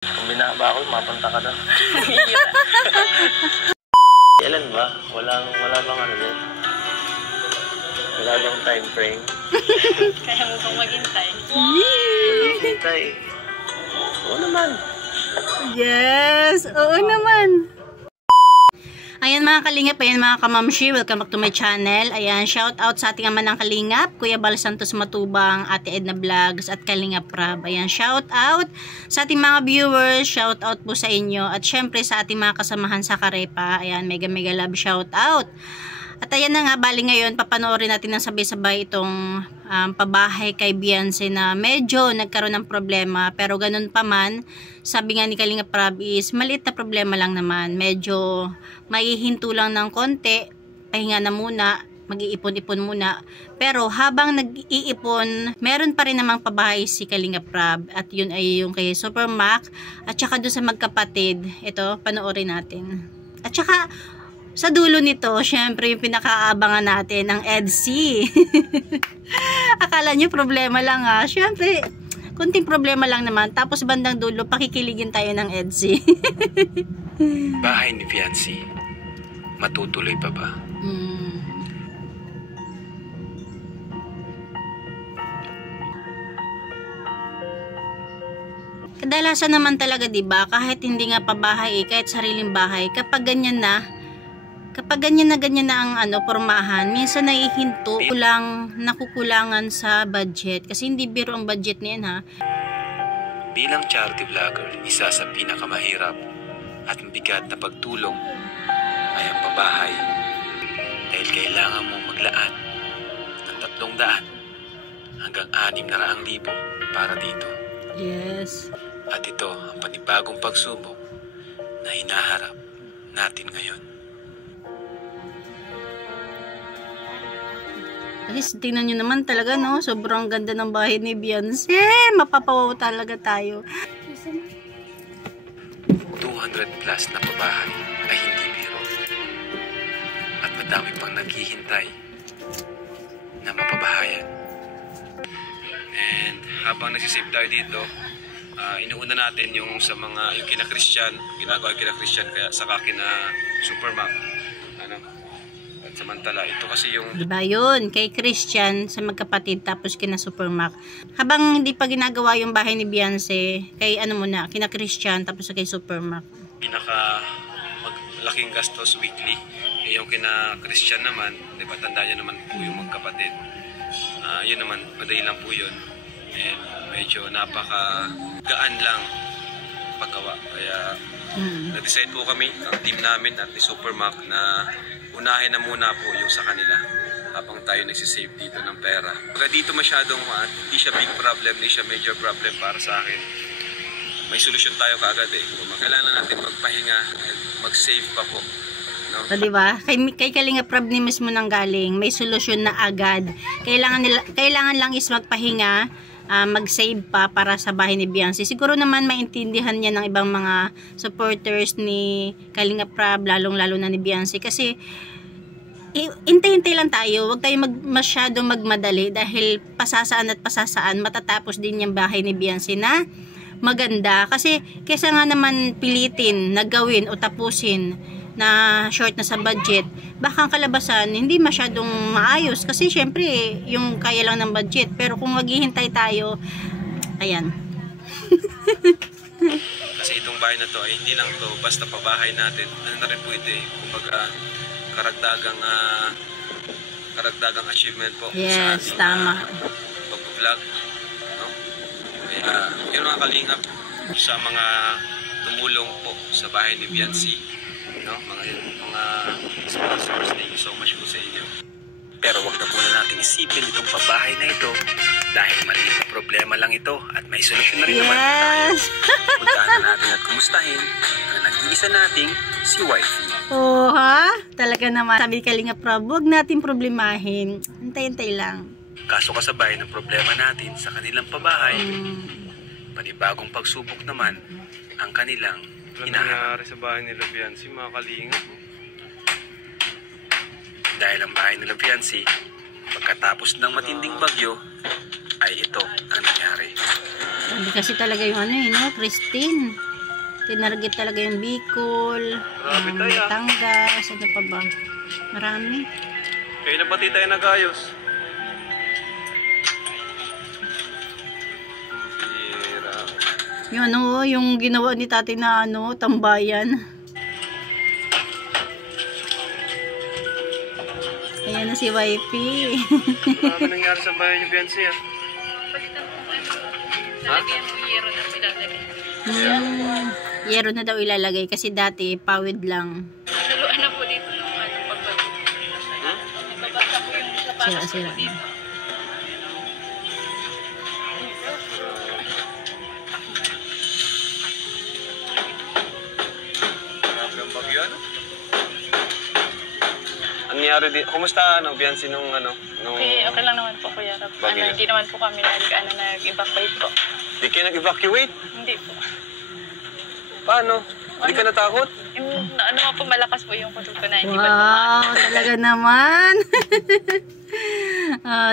Kung binaba ako, mapunta ka doon. Kailan ba? Wala bang ano din? Wala bang time frame? Kaya mo bang maghintay? Maghintay. Oo naman. Yes! Oo naman! Ayan mga kalingap, ayan mga kamamshi, welcome back to my channel. Ayan, shout out sa ating ama ng kalingap, Kuya Bal Santos Matubang, Ate Edna Vlogs at Kalingap Prab. Ayan, shout out sa ating mga viewers, shout out po sa inyo at syempre sa ating mga kasamahan sa Karepa. Ayan, mega love shout out. At ayan na nga, bali ngayon, papanoorin natin ng sabay-sabay itong pabahay kay Beyonce na medyo nagkaroon ng problema. Pero ganun pa man, sabi nga ni Kalingap Prab is, maliit na problema lang naman. Medyo maihinto lang ng konti, pahinga na muna, mag-iipon-ipon muna. Pero habang nag-iipon, meron pa rin namang pabahay si Kalingap Prab. At yun ay yung kay Super Mac. At saka doon sa magkapatid, ito, panoorin natin. At saka, sa dulo nito, syempre yung pinakaabangan natin, ang EDC. Akala nyo problema lang ha. Syempre, kunting problema lang naman. Tapos bandang dulo, pakikiligin tayo ng EDC. Bahay ni Beyonce, matutuloy pa ba? Kadalasan naman talaga, 'di ba? Kahit hindi nga pabahay, kahit sariling bahay, kapag ganyan na ang pormahan, minsan naihinto lang, nakukulangan sa budget. Kasi hindi biro ang budget niyan ha. Bilang charity vlogger, isa sa pinakamahirap at mabigat na pagtulong ay ang pabahay. Dahil kailangan mong maglaan ng 300 hanggang 600,000 para dito. Yes. At ito ang panibagong pagsubok na hinaharap natin ngayon. At least, tingnan nyo naman talaga, no? Sobrang ganda ng bahay ni Beyonce. Mapapawaw talaga tayo. 200 plus na pabahay ay hindi biro. At madami pang naghihintay na mapabahayan. And habang nagsisave tayo dito, inuuna natin yung sa mga, yung kina-Christian, ginagawa yung kina-Christian, kaya saka kina Super Mac. At samantala, ito kasi yung... Diba yun? Kay Christian sa magkapatid, tapos kina Super Mac. Habang hindi pa ginagawa yung bahay ni Beyonce, kay kina Christian, tapos kay Super Mac. Malaking gastos weekly. Yung kina Christian naman, diba, tanda niya naman po yung magkapatid. Yun naman, madali lang po yun. And medyo napaka-gaan lang paggawa. Kaya nag-decide po kami, ang team namin at ni Super Mac, na unahin na muna po yung sa kanila habang tayo nagsisave dito ng pera. Kaya dito masyadong, hindi siya big problem, hindi siya major problem para sa akin. May solusyon tayo kaagad eh. Kailangan natin magpahinga at mag-save pa po. No? So, diba? Kay Kalingap Prab ni mismo nang galing, may solusyon na agad. Kailangan lang is magpahinga, mag-save pa para sa bahay ni Beyonce. Siguro naman maintindihan niya ng ibang mga supporters ni Kalingap Prab, lalong-lalo na ni Beyonce. Kasi, hintay-hintay lang tayo. Huwag tayo masyadong magmadali dahil pasasaan matatapos din yung bahay ni Beyonce na maganda. Kasi, kesa nga naman pilitin na gawin o tapusin na short na sa budget, baka ang kalabasan hindi masyadong maayos kasi syempre yung kaya lang ng budget. Pero kung maghihintay tayo, ayan. Kasi itong bahay na to ay hindi lang to basta pabahay natin. Ano na rin po ito eh, kumbaga karagdagang achievement po. Yes, sa ating tama. pag-vlog, no? Kaya yun mga kalingap, sa mga tumulong po sa bahay ni Beyonce, no? Mga sponsors, thank you so much po sa inyo. Pero wag na muna natin isipin itong pabahay na ito dahil maliit na problema lang ito at may solusyon na rin naman tayo. Puntahan natin at kumustahin ang nag-iisa nating si Wifey. Oh ha? Talaga naman. Sabi Kalingap Prab, huwag natin problemahin. Hintay-hintay lang. Kaso kasabay ng problema natin sa kanilang pabahay, panibagong pagsubok naman ang kanilang hinaharap. Sa bahay nila Beyonce, mga kalingap. Dahil ang bahay nila Beyonce, pagkatapos ng matinding bagyo, ay ito ang nangyari. Hindi kasi talaga yung no? Christine. Tinarget talaga yung Bicol, Grabe tayo. Batangas, ano pa ba? Marami. Kaya na pati tayo nag-ayos. Hirap. Yung ano, yung ginawa ni Tati na ano, tambayan. Ayan na si YP. Ano nangyari sa bahay ni Beyonce ah? Palitan po ano. Lalagyan po yero na ilalagay. Yero na daw ilalagay kasi dati pawid lang. Naluan na po dito ng ano pagbago. Ibabasa po yung sapatos Sira. po dito. Grabe ang bagyo ano? Ano nangyari di? Kumusta ano, Beyonce nung ano? Nung... Okay lang naman po Kuya Rab. Bagay. Hindi naman po kami nag-evacuate po. Di kayo nag-evacuate? Hindi po. Paano? Hindi ka natakot? Ano nga po malakas po yung kutubo na hindi Wow, talaga naman.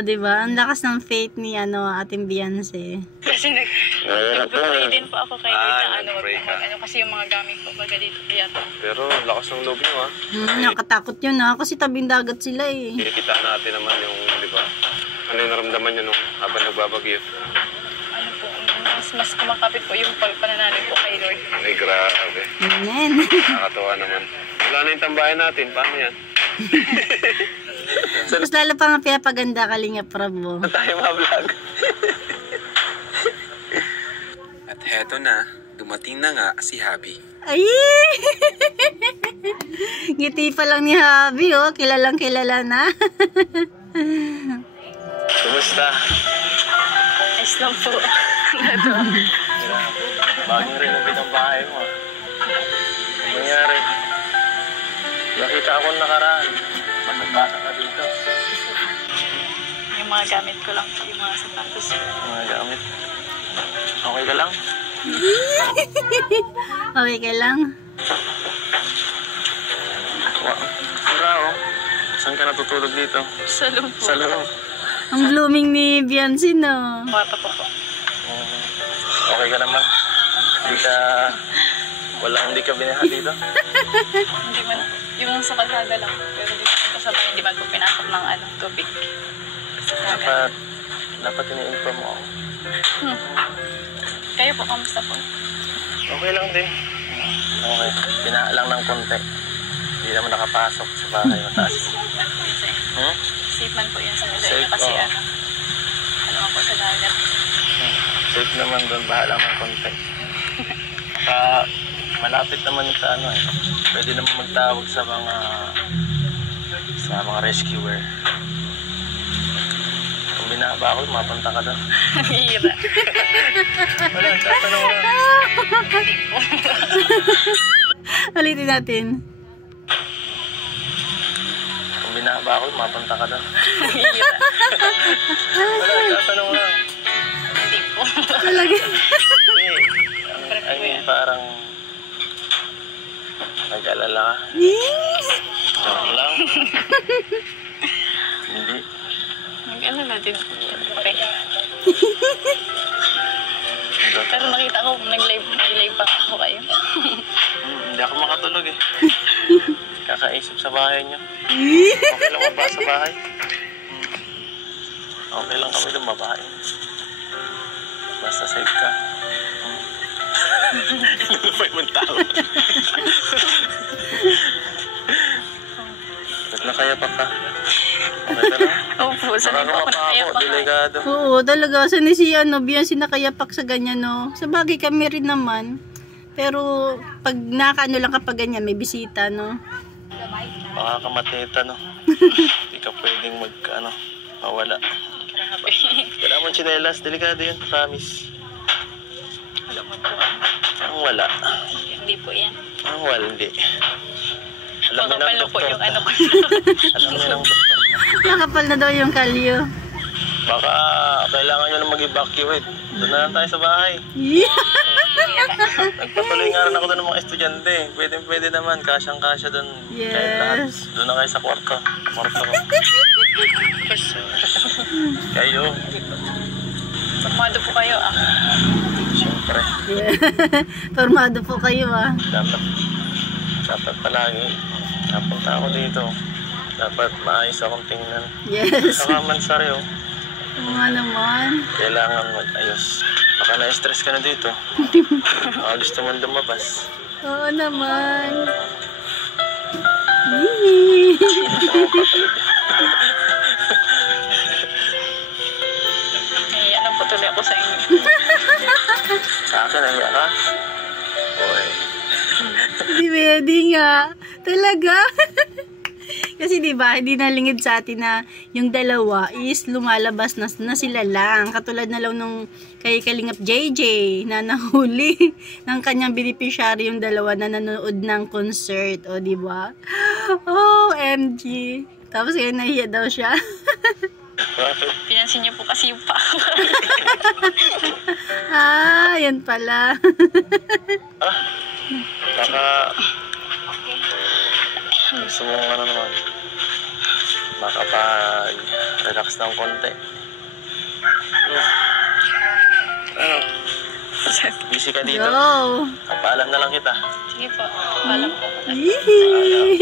Diba? Ang lakas ng faith ni ano, ating Beyonce. Kasi nag-pray din po ako kay Lord na ano, nag-pray ka. ano kasi yung mga gamit ko baga dito kaya to. Pero lakas ng loob nyo ah. Nakatakot yun kasi tabing dagat sila eh. Kita natin naman yung, di ba? Ano yung naramdaman nyo nung habang nagbabagyo? Ano po, mas kumakapit po yung pananalig po kay Lord. Ay, grabe. Amen. Nakakatawa naman. Wala na yung tambayan natin. Paano yan? Mas lalo pa nga pinapaganda Kalinga Prabo. Saan tayo ma-vlog? At heto na, dumating na nga si Habi. Ay! Ngiti pa lang ni Habi, kilalang kilala na. Kumusta? Nice lang po. Bagong renovate ang bahay mo. Ano nangyari? Nakita ako nakaraan. Matagkasa ka dito. Yung mga gamit ko lang po, yung mga sapatos. Mga gamit. Okay ka lang? Okay ka lang? Wow. Sira oh. Saan ka natutulog dito? Sa loob po. Sa loob. Ang blooming ni Beyonce, no? Bata po po. Okay ka naman? Hindi ka binaha dito? Hindi man, yung sa kalsada lang. Pero dito po sa bahay, hindi man po pinasok ng ano, tubig. Dapat ini-inform mo ako. Kayo po, kamusta po? Okay lang din. Okay. Binaha lang ng konti. Hindi naman nakapasok sa bahay mataas. Safe man po yun sa Safe, Luzon kasi oo. ano man po sa dagat. Safe naman doon. Baha lang ng konti. Malapit naman sa ano eh. Pwede naman magtawag sa mga rescuer. Kung binaba ako, mapunta ka doon. Hira. Wala, tatanong lang. Hindi po. Ulitin natin. Kung binaba ako, mapunta ka doon. Hira. Wala, tatanong lang. Hindi po. Talaga. Hindi. I mean, parang nag-alala ka. Joke lang. Hindi. Mag-alala din po. Siyempre. Pero nakita ko, nag-live pa ako kayo. Hindi ako makatulog eh. Kakaisip sa bahay niyo. Okay lang ba sa bahay? Okay lang kami lumabahay. Basta safe ka. Lumay mong tao. Ba't nakayapak ka? Okay ka na? Opo, sabi ko ako na kaya pa. Delikado. Oo, talaga. Saan si Beyonce nakayapak sa ganyan, no? Sa bagay kami rin naman. Pero, pag nakano lang kapag ganyan, may bisita, no? Makakamateta, no? Hindi ka pwedeng mawala. Grabe. Wala mong tsinelas, delikado yun, promise. Alam mo po. Ang wala. Hindi po yan. Ang wala, hindi. Alam mo ng Makapal na po doktor. yung ano ko. Alam mo ng doktor. Nakapal na daw yung kalyo. Baka kailangan nyo na mag-evacuate. Doon na lang tayo sa bahay. Nagpatuloy nga rin ako doon ng mga estudyante. Pwede naman, kasyang-kasya doon. Yes. Kahit lahat. Doon na kayo sa kwarto. Kwarto ko. Kayo. Formado po kayo ah. Siyempre, Yeah. Formado po kayo ah. dapat palagi. Napunta ako dito. Dapat maayos akong tingnan. Yes. Saka mansari, oh. Oo nga naman. Kailangan mag-ayos. Baka na-stress ka na dito. Baka gusto mong lumabas. Oo naman. Yee. Eh, ano po tuloy ako sa inyo. Sa akin, nahiya ka? Oy. Hindi pwede nga. Talaga. Kasi diba, hindi nalingid sa atin na yung dalawa is lumalabas na sila lang. Katulad na lang nung kay Kalingap JJ na nahuli ng kanyang beneficiary yung dalawa na nanonood ng concert. O diba? Oh, MG. Tapos kaya nahiya daw siya. Pinansin niyo po kasi yung pa. Ah, yan pala. Baka gusto mong ano naman, makapag-relax ng konti. Ano? Busy ka dito? Yo. Paalam na lang kita. Sige po. Alam po. Yee.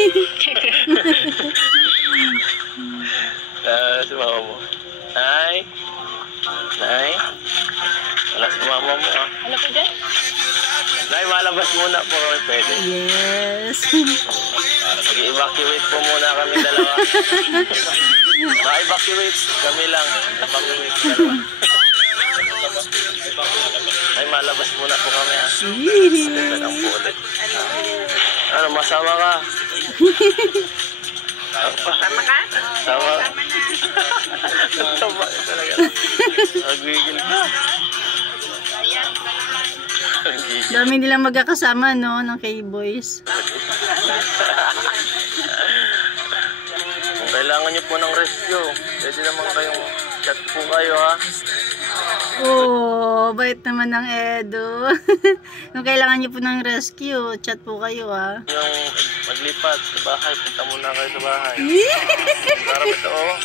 Si mama mo. Nay? Nay? Wala si mama mo ah. Ano po dyan? Nay, malabas muna po kami pwede. Yes. Mag-evacuate po muna kami dalawa. Ma-evacuate kami lang. Evacuate dalawa. Ay, malabas muna po kami ha. Ganda lang po ulit. Ano, masama ka? Sama ka? Sama. Sama talaga. Nagwigil ka. Dami nilang magkakasama, no, ng K-Boys. Kung kailangan nyo po ng rescue, pwede naman kayong chat po kayo ha. Oh, bait naman ng Edo. Kung kailangan niyo po ng rescue, chat po kayo, ah. Yung maglipat sa bahay, punta muna kayo sa bahay. Para ito oh.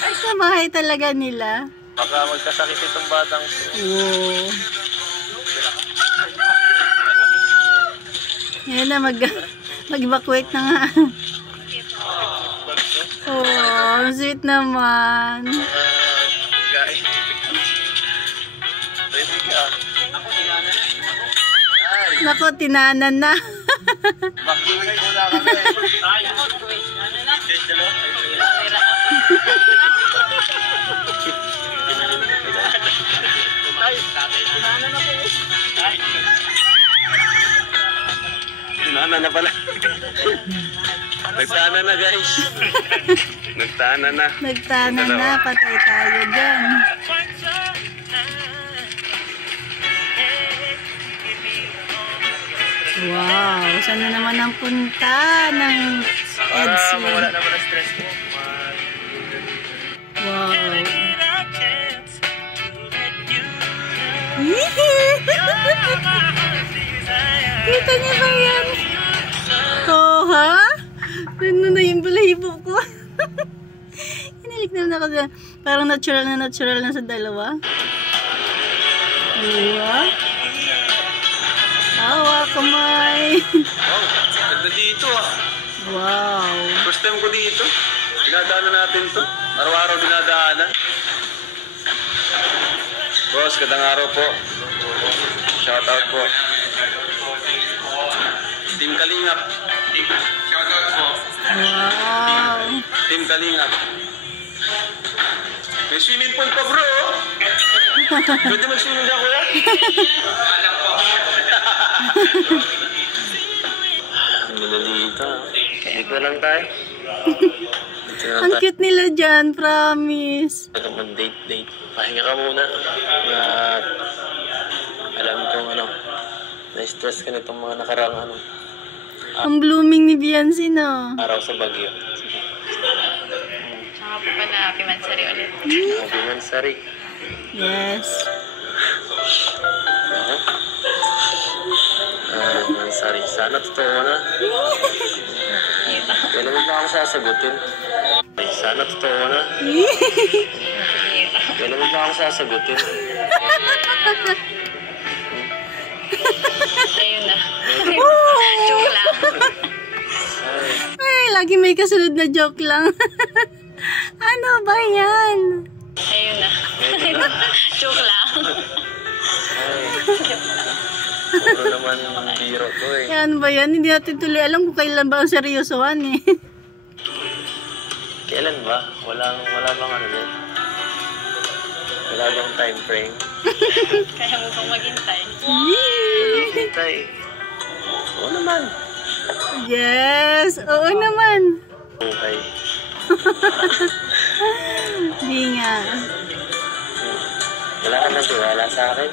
Ay, sa bahay talaga nila. Baka magkasakit itong batang to. Oh. Yan na, mag-evacuate na nga. Oh, sweet naman. Guys. Pwede ka. Ay, Nako, tinanan na. makiwin muna kami. Tinana na pala. Nagtana na guys. Nagtana na. Nagtana na, patay tayo dyan. Wow, saan na naman ang punta ng Para Edson? mawala naman ang stress mo. Wow. Kita niyo ba yan? Oh, ha? Ano na yung balahibo ko? Hinilik naman ako dyan. Parang natural na sa dalawa. Diba? Tawa, kamay. Wow, ganda dito ah. Wow. First time ko dito. Dinadaanan natin to. Araw-araw dinadaanan. Boss, gandang araw po. Shout out po. Team Kalingap. Shout out po. Wow. Team Kalingap. May swimming pool pa bro. Pwede mag-swimming na kuya? Alam po. Ang ganda dito. Dito lang tayo. Dito lang Ang tayo. cute nila dyan, promise. Mag-date. Pahinga ka muna. At alam kong ano, na-stress ka nitong mga nakarang ano, Ang blooming ni Beyonce, no? araw sa Baguio. Tsaka po pa na Happy Mansari ulit. Happy Mansari. Yes. Mansari. Sana totoo na. Kailan mo ba ako sasagutin? Sana totoo na. Kailan mo ba ako sasagutin? Ayun na. Joke lang. Ay, lagi may kasunod na joke lang. Ano ba yan? Ayun na. Joke lang. Puro naman biro to eh. Yan ba yan? Hindi natin tuloy alam kung kailan ba ang seryosohan eh. Kailan ba? Wala bang ano din? Wala bang time frame? Kaya mo bang maghintay? Hintay. Oo naman. Yes! Oo naman. Okay. Hindi nga. Wala ka nang tiwala sa akin.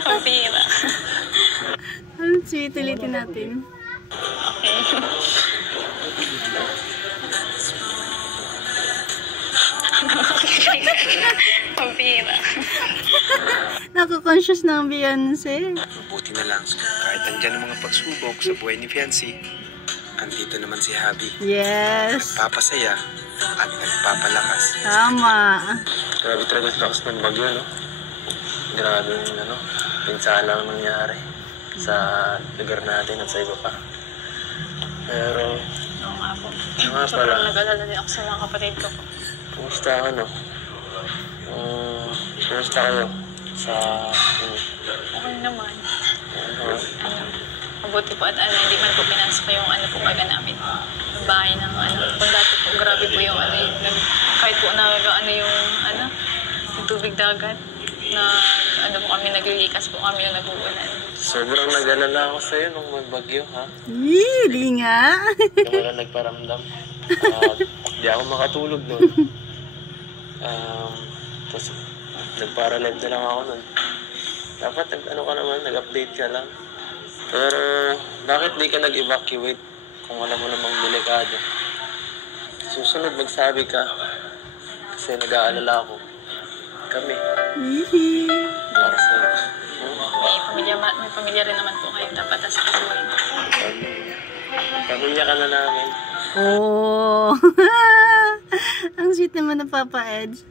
Ang pira. Ang sweet, ulitin natin. Okay. Ang pira. Nako-conscious na ang Beyonce. Mabuti na lang. Kahit andyan ang mga pagsubok sa buhay ni Fiancé, andito naman si Habi. Yes. Papasaya at nagpapalakas. Tama. Grabe talaga sa lakas ng bagyo, no? Grabe yung ano, pinsala ang nangyari sa lugar natin at sa iba pa. Pero, Oo nga po. ano nga pala, Sobrang nag-alala din ako sa mga kapatid ko po. kumusta ka, no? Kumusta kayo sa, Okay naman. ano, Mabuti po at hindi man po pinasok yung po baga namin. Yung bahay ng kung dati po, grabe po yung kahit po yung tubig dagat na po kami naglilikas po kami yung nag-uulan. sobrang nag-alala ako sa'yo nung may bagyo, ha? Di nga. Yung wala nagparamdam. Di ako makatulog doon. Tapos, nagparalive na lang ako nun. Dapat, nag-update ka lang. Pero, bakit di ka nag-evacuate kung alam mo namang delikado? Susunod, magsabi ka. Kasi nag-aalala ako. Kami. Para sa'yo. May pamilya rin naman po kayo dapat asikasuhin. Pamilya ka na namin. Oh. Ang sweet naman ng Papa Edge.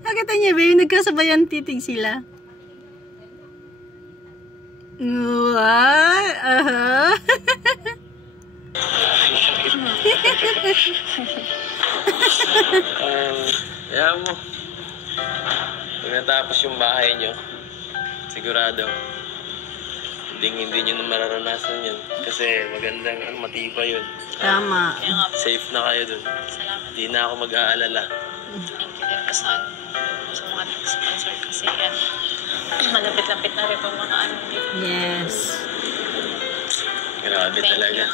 Nakita niya ba yung nagkasabayan titig sila? What? Kaya mo. Pag natapos yung bahay nyo, sigurado, hindi nyo na mararanasan yun. Kasi magandang, matibay yun. Tama. Kaya nga po, Safe na kayo dun. salamat. Hindi na ako mag-aalala. Thank you din po sa mga sponsor kasi malapit-lapit na rin po mga dito. Yes. Grabe Thank talaga. you.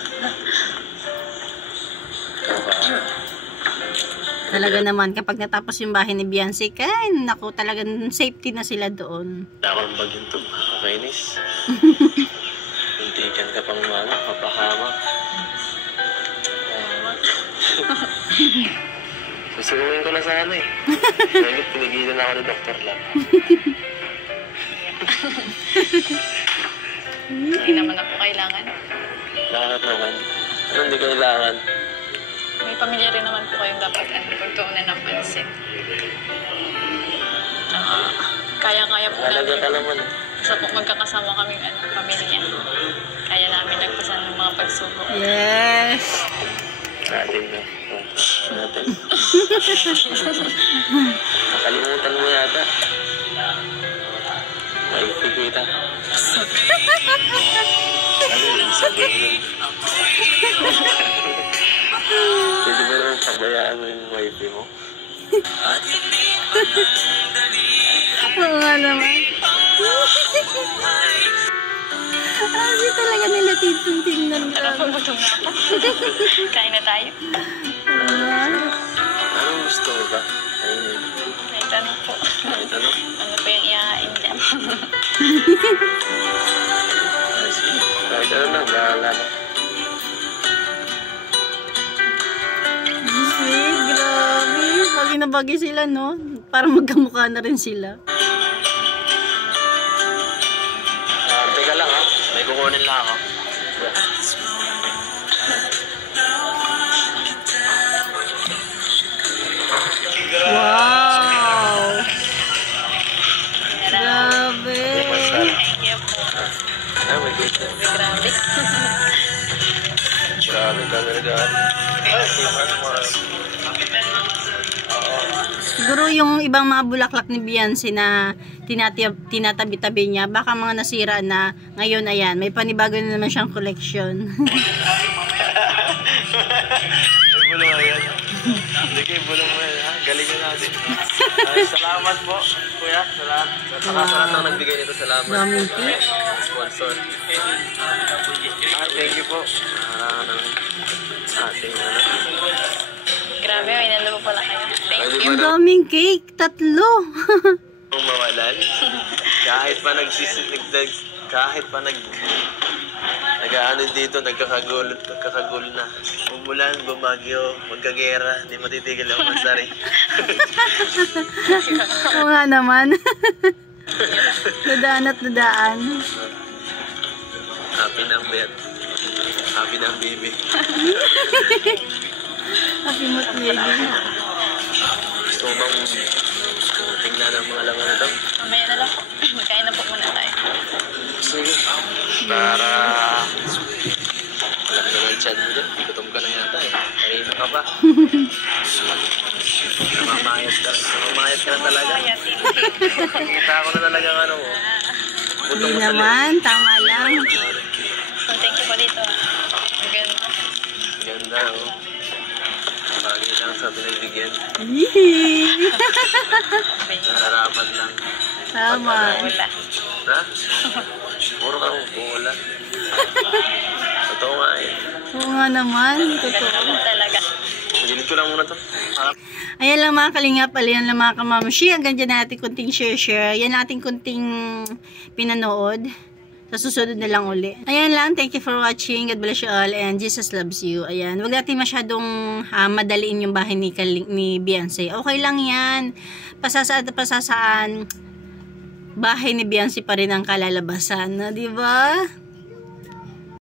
Talaga naman, kapag natapos yung bahay ni Beyonce, naku, talagang safety na sila doon. Wala akong bagyong to. Kakainis. Hintikan ka pang mapahamak. Susukuin ko na sana eh. Dahil pinigilan ako ni Dr. Lang. Hindi naman na po kailangan. Bakit naman? Ano hindi kailangan? May pamilya rin naman po kayong dapat pagtuunan ng pansin. Kaya-kaya po Halaga ka namin. naman eh. Sa magkakasama kaming pamilya. Kaya namin nagpasan ng mga pagsubok. Yes. Natin na. Natin. Nakalimutan mo yata. Maipig kita. Ano yung sabihin? Pwede ba naman pabayaan mo yung wifi mo? Oo nga naman. Hindi talaga nila titingnan ka. Gutom na ako. Kain na tayo. Anong gusto mo ba? Ayun. May tanong po. Kahit ano? Ano po yung ihahain dyan? Ay, sige. Kahit ano lang, bahala na. Sweet, grabe. Bagay na bagay sila, no? Parang magkamukha na rin sila. Teka lang ha. May kukunin lang ako. Wow! Grabe! Thank you po. Ah, may gate na. Grabe. Grabe talaga. Siguro yung ibang mga bulaklak ni Beyonce na tinatabi-tabi niya, baka mga nasira na ngayon, ayan, may panibago na naman siyang collection. Ay, bulong mo yan. Sige, bulong mo yan. Ha? Galingan natin. Salamat po, kuya. Salamat. Sa lahat ng nagbigay nito, salamat. Daming cake. Sponsor. Thank you po. Ating Grabe, may nalo pala kayo. Thank you. Ang daming cake, 3. Kung mawalan, kahit pa nag-ano dito, nagkakagulo na. Umulan, bumagyo, magkagera, hindi matitigil ang mansari. Oo nga naman. Nadaan at nadaan. Happy na bet. Happy na baby. Happy mo't baby. Gusto mo bang tingnan ang mga laman ito? Mamaya na lang po. Magkain na po muna tayo. Sige. Para alam naman chan mo dyan. Gutom ka na yata eh. Kanina ka pa. Namamayat ka na talaga. Kita ko na talaga ano mo. Hindi naman, tama lang. So, thank you po dito. Ang ganda. Ganda oh. Bagay lang sa pinagbigyan. Yee! Nararapat lang. Tama. Wala. Ha? Puro ka mong bola. Totoo nga eh. Oo nga naman, Ganda totoo. po talaga. Gilid ko lang muna to. Ayan lang mga kalingap, ayan lang mga kamamshi. Hanggang dyan natin kunting share. Yan natin kunting pinanood. Sa susunod na lang uli. Ayan lang, thank you for watching. God bless you all and Jesus loves you. Ayan, wag natin masyadong madaliin yung bahay ni Beyonce. Okay lang yan. Pasasaan, bahay ni Beyonce pa rin ang kalalabasan. Diba?